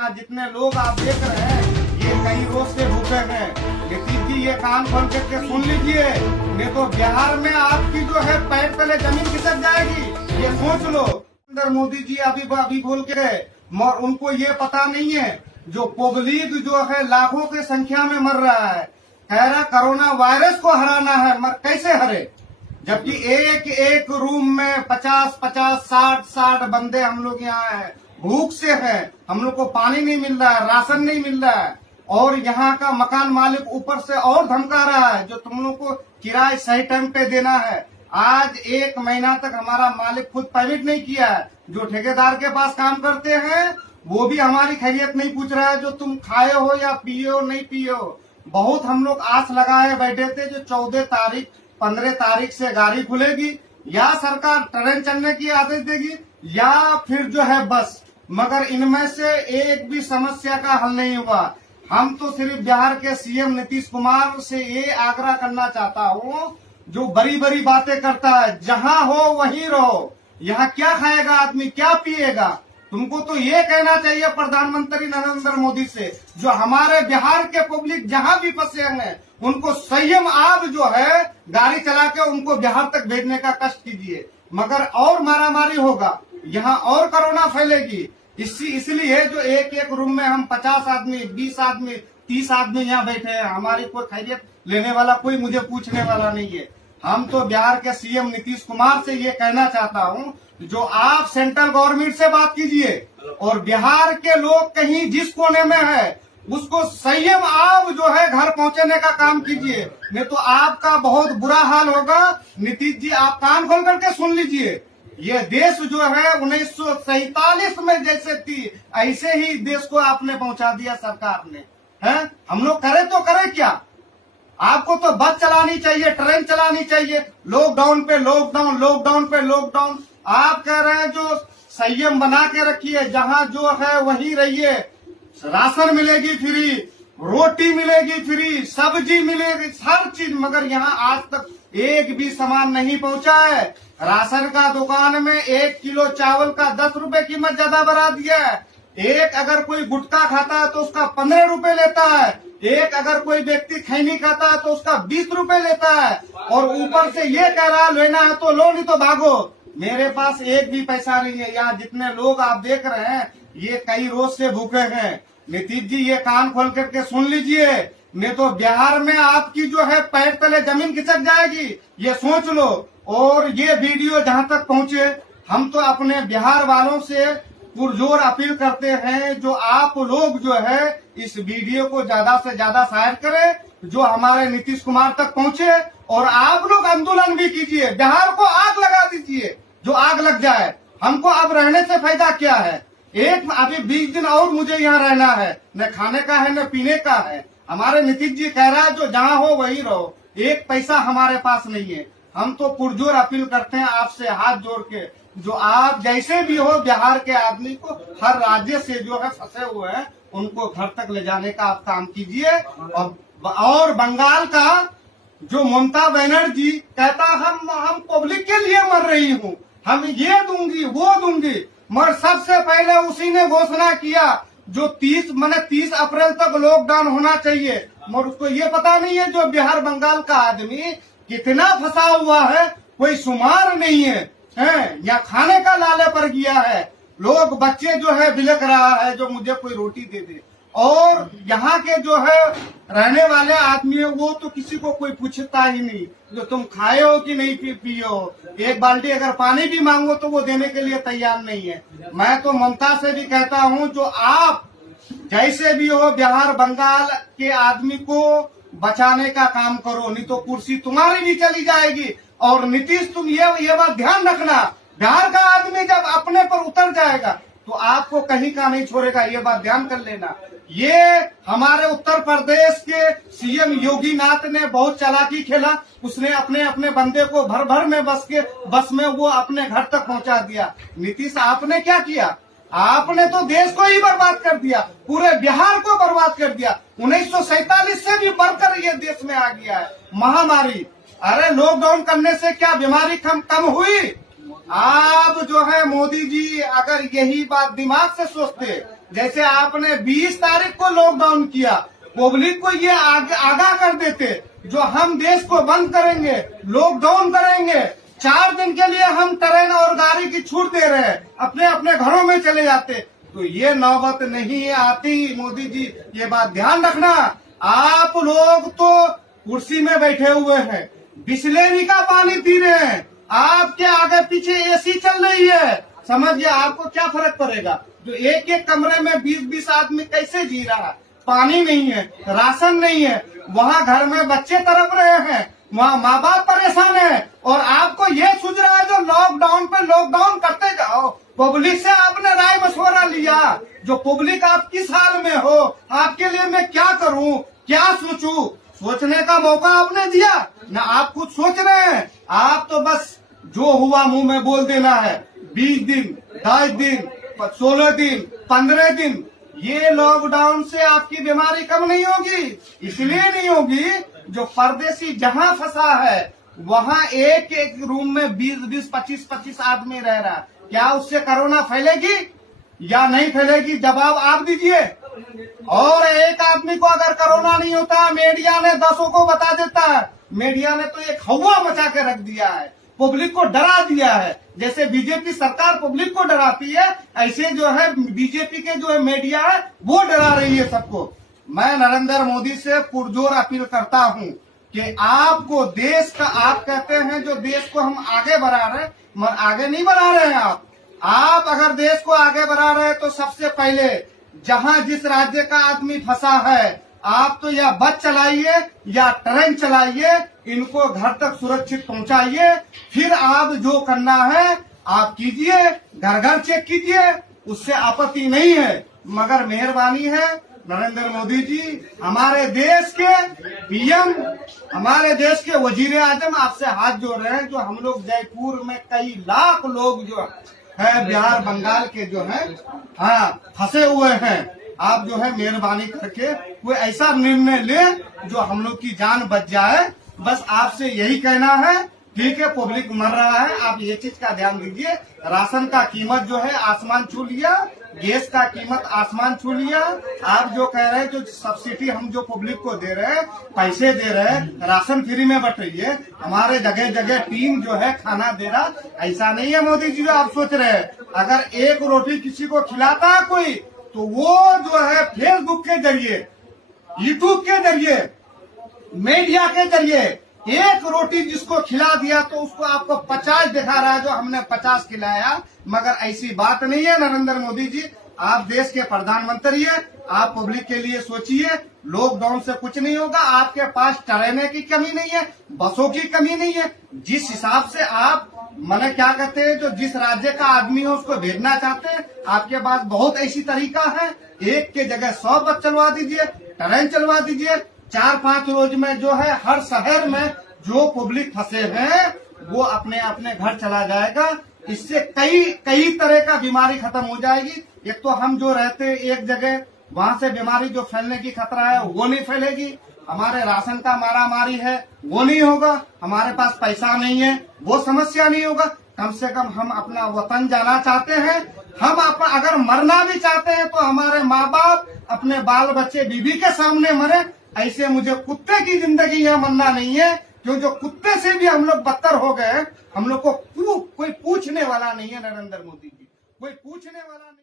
यहाँ जितने लोग आप देख रहे हैं ये कई रोज से भूखे हैं। नीतीश जी ये कान खोल करके सुन लीजिए, नहीं तो बिहार में आपकी जो है पैर तले जमीन खिसक जाएगी, ये सोच लो। नरेंद्र मोदी जी अभी बोल के गए, मगर उनको ये पता नहीं है जो पब्लिक जो है लाखों की संख्या में मर रहा है, कह रहा कोरोना वायरस को हराना है, मगर कैसे हरे? जबकि एक एक रूम में 50-50, 60-60 बंदे हम लोग यहाँ हैं, भूख से हैं, हम लोग को पानी नहीं मिल रहा है, राशन नहीं मिल रहा है, और यहाँ का मकान मालिक ऊपर से और धमका रहा है जो तुम लोग को किराए सही टाइम पे देना है। आज 1 महीना तक हमारा मालिक खुद पेमेंट नहीं किया है, जो ठेकेदार के पास काम करते हैं वो भी हमारी खैरियत नहीं पूछ रहा है, जो तुम खाए हो या पिए हो नहीं पिए हो। बहुत हम लोग आस लगाए बैठे थे जो 14 तारीख 15 तारीख से गाड़ी खुलेगी, या सरकार ट्रेन चलने की आदेश देगी या फिर जो है बस, मगर इनमें से एक भी समस्या का हल नहीं हुआ। हम तो सिर्फ बिहार के सीएम नीतीश कुमार से ये आग्रह करना चाहता हूँ, जो बड़ी बड़ी बातें करता है, जहाँ हो वहीं रहो। यहाँ क्या खाएगा आदमी, क्या पिएगा? तुमको तो ये कहना चाहिए प्रधानमंत्री नरेंद्र मोदी से, जो हमारे बिहार के पब्लिक जहाँ भी फंसे हैं उनको संयम आप जो है गाड़ी चला के उनको बिहार तक भेजने का कष्ट कीजिए, मगर और मारामारी होगा, यहाँ और कोरोना फैलेगी। इसलिए जो एक एक रूम में हम 50 आदमी, 20 आदमी, 30 आदमी यहाँ बैठे हैं, हमारी कोई खैरियत लेने वाला कोई मुझे पूछने वाला नहीं है। हम तो बिहार के सीएम नीतीश कुमार से ये कहना चाहता हूँ, जो आप सेंट्रल गवर्नमेंट से बात कीजिए और बिहार के लोग कहीं जिस कोने में है उसको संयम आप जो है घर पहुंचाने का काम कीजिए, नहीं तो आपका बहुत बुरा हाल होगा। नीतीश जी आप कान खोल करके सुन लीजिए, ये देश जो है 1947 में जैसे थी ऐसे ही देश को आपने पहुंचा दिया सरकार ने, है? हम लोग करे तो करे क्या? आपको तो बस चलानी चाहिए, ट्रेन चलानी चाहिए, लॉकडाउन पे लॉकडाउन, लॉकडाउन पे लॉकडाउन। आप कह रहे हैं जो संयम बना के रखिए, जहाँ जो है वहीं रहिए, राशन मिलेगी फ्री, रोटी मिलेगी फ्री, सब्जी मिलेगी, हर चीज, मगर यहाँ आज तक एक भी सामान नहीं पहुँचा है। राशन का दुकान में 1 किलो चावल का 10 रुपए कीमत ज्यादा बढ़ा दिया है। एक अगर कोई गुटखा खाता है तो उसका 15 रुपए लेता है, एक अगर कोई व्यक्ति खैनी खाता है तो उसका 20 रुपए लेता है, और ऊपर से ये कह रहा है लेना है तो लो नहीं तो भागो। मेरे पास एक भी पैसा नहीं है। यहाँ जितने लोग आप देख रहे हैं ये कई रोज से भूखे हैं। नीतीश जी ये कान खोल करके सुन लीजिए, नहीं तो बिहार में आपकी जो है पैर तले जमीन खिसक जाएगी, ये सोच लो। और ये वीडियो जहाँ तक पहुँचे, हम तो अपने बिहार वालों से पुरजोर अपील करते हैं, जो आप लोग जो है इस वीडियो को ज्यादा से ज्यादा शेयर करें, जो हमारे नीतीश कुमार तक पहुँचे, और आप लोग आंदोलन भी कीजिए, बिहार को आग लगा दीजिए, जो आग लग जाए। हमको अब रहने से फायदा क्या है? अभी 20 दिन और मुझे यहाँ रहना है, न खाने का है न पीने का है। हमारे नीतीश जी कह रहा है जो जहाँ हो वहीं रहो, एक पैसा हमारे पास नहीं है। हम तो पुरजोर अपील करते हैं आपसे हाथ जोड़ के, जो आप जैसे भी हो बिहार के आदमी को हर राज्य से जो है फंसे हुए हैं उनको घर तक ले जाने का आप काम कीजिए। और बंगाल का जो ममता बनर्जी कहता हम पब्लिक के लिए मर रही हूँ, हम ये दूंगी वो दूंगी, मगर सबसे पहले उसी ने घोषणा किया जो 30 अप्रैल तक लॉकडाउन होना चाहिए, मगर उसको ये पता नहीं है जो बिहार बंगाल का आदमी कितना फंसा हुआ है, कोई शुमार नहीं है, या खाने का लाले पर गया है। लोग बच्चे जो है बिलख रहा है जो मुझे कोई रोटी दे दे, और यहाँ के जो है रहने वाले आदमी है वो तो किसी को कोई पूछता ही नहीं, जो तुम खाए हो कि नहीं पिए हो। एक बाल्टी अगर पानी भी मांगो तो वो देने के लिए तैयार नहीं है। मैं तो ममता से भी कहता हूँ जो आप जैसे भी हो बिहार बंगाल के आदमी को बचाने का काम करो, नहीं तो कुर्सी तुम्हारी भी चली जाएगी। और नीतीश तुम ये बात ध्यान रखना, बिहार का आदमी जब अपने पर उतर जाएगा तो आपको कहीं का नहीं छोड़ेगा, ये बात ध्यान कर लेना। ये हमारे उत्तर प्रदेश के सीएम योगी नाथ ने बहुत चालाकी खेला, उसने अपने अपने बंदे को भर भर में बस में वो अपने घर तक पहुंचा दिया। नीतीश आपने क्या किया? आपने तो देश को ही बर्बाद कर दिया, पूरे बिहार को बर्बाद कर दिया। 1947 से भी बढ़कर ये देश में आ गया है महामारी। अरे लॉकडाउन करने से क्या बीमारी कम हुई? आप जो है मोदी जी अगर यही बात दिमाग से सोचते जैसे आपने 20 तारीख को लॉकडाउन किया, पब्लिक को ये आगाह कर देते जो हम देश को बंद करेंगे, लॉकडाउन करेंगे, 4 दिन के लिए हम ट्रेन और गाड़ी की छूट दे रहे हैं, अपने अपने घरों में चले जाते, तो ये नौबत नहीं आती। मोदी जी ये बात ध्यान रखना। आप लोग तो कुर्सी में बैठे हुए हैं, बिस्लेरी का पानी पी रहे हैं, आपके आगे पीछे एसी चल रही है, समझिए आपको क्या फर्क पड़ेगा। जो एक एक कमरे में 20-20 आदमी कैसे जी रहा है, पानी नहीं है, राशन नहीं है, वहाँ घर में बच्चे तड़प रहे हैं, वहाँ माँ बाप परेशान है, और आपको ये सूझ रहा है जो लॉकडाउन पे लॉकडाउन करते जाओ। पब्लिक से आपने राय मशवरा लिया, जो पब्लिक आप किस हाल में हो, आपके लिए मैं क्या करूँ, क्या सोचूं, सोचने का मौका आपने दिया ना। आप कुछ सोच रहे हैं, आप तो बस जो हुआ मुंह में बोल देना है। 20 दिन, 22 दिन, 16 दिन, 15 दिन, ये लॉकडाउन से आपकी बीमारी कम नहीं होगी। इसलिए नहीं होगी जो परदेसी जहाँ फंसा है वहाँ एक एक रूम में 20-20, 25-25 आदमी रह रहा है, क्या उससे कोरोना फैलेगी या नहीं फैलेगी? जवाब आप दीजिए। और एक आदमी को अगर कोरोना नहीं होता, मीडिया ने 10 को बता देता है। मीडिया ने तो एक हवा मचा के रख दिया है, पब्लिक को डरा दिया है। जैसे बीजेपी सरकार पब्लिक को डराती है, ऐसे जो है बीजेपी के जो है मीडिया है वो डरा रही है सबको। मैं नरेंद्र मोदी से पुरजोर अपील करता हूँ कि आपको देश का, आप कहते हैं जो देश को हम आगे बढ़ा रहे हैं, मगर आगे नहीं बढ़ा रहे हैं आप अगर देश को आगे बढ़ा रहे हैं तो सबसे पहले जहां जिस राज्य का आदमी फंसा है, आप तो या बस चलाइए या ट्रेन चलाइए, इनको घर तक सुरक्षित पहुंचाइए, फिर आप जो करना है आप कीजिए, घर घर चेक कीजिए, उससे आपत्ति नहीं है। मगर मेहरबानी है नरेंद्र मोदी जी, हमारे देश के पीएम, हमारे देश के वजीर आजम आपसे हाथ जोड़ रहे हैं। जो हम लोग जयपुर में कई लाख लोग जो है बिहार बंगाल के जो है फंसे हुए हैं, आप जो है मेहरबानी करके कोई ऐसा निर्णय ले जो हम लोग की जान बच जाए। बस आपसे यही कहना है। ठीक है, पब्लिक मर रहा है, आप ये चीज का ध्यान दीजिए। राशन का कीमत जो है आसमान छू लिया, गैस का कीमत आसमान छू लिया। आप जो कह रहे हैं जो सब्सिडी हम जो पब्लिक को दे रहे हैं, पैसे दे रहे हैं, राशन फ्री में बट रही है, हमारे जगह जगह टीम जो है खाना दे रहा, ऐसा नहीं है मोदी जी जो आप सोच रहे हैं। अगर एक रोटी किसी को खिलाता है कोई, तो वो जो है फेसबुक के जरिए, यूट्यूब के जरिए, मीडिया के जरिए एक रोटी जिसको खिला दिया तो उसको आपको 50 दिखा रहा है जो हमने 50 खिलाया। मगर ऐसी बात नहीं है नरेंद्र मोदी जी, आप देश के प्रधानमंत्री है, आप पब्लिक के लिए सोचिए। लॉकडाउन से कुछ नहीं होगा, आपके पास ट्रेन की कमी नहीं है, बसों की कमी नहीं है। जिस हिसाब से आप मैंने क्या कहते हैं, जो जिस राज्य का आदमी है उसको भेजना चाहते हैं, आपके पास बहुत ऐसी तरीका है। एक के जगह 100 बस चलवा दीजिए, ट्रेन चलवा दीजिए, 4-5 रोज में जो है हर शहर में जो पब्लिक फंसे हैं वो अपने अपने घर चला जाएगा। इससे कई तरह का बीमारी खत्म हो जाएगी। एक तो हम जो रहते एक जगह, वहाँ से बीमारी जो फैलने की खतरा है वो नहीं फैलेगी। हमारे राशन का मारामारी है वो नहीं होगा, हमारे पास पैसा नहीं है वो समस्या नहीं होगा। कम से कम हम अपना वतन जाना चाहते हैं, हम अगर मरना भी चाहते हैं तो हमारे माँ बाप अपने बाल बच्चे बीवी के सामने मरे। ऐसे मुझे कुत्ते की जिंदगी यहाँ मरना नहीं है, क्यों जो कुत्ते से भी हम लोग बदतर हो गए। हम लोग को कोई पूछने वाला नहीं है नरेंद्र मोदी जी, कोई पूछने वाला नहीं।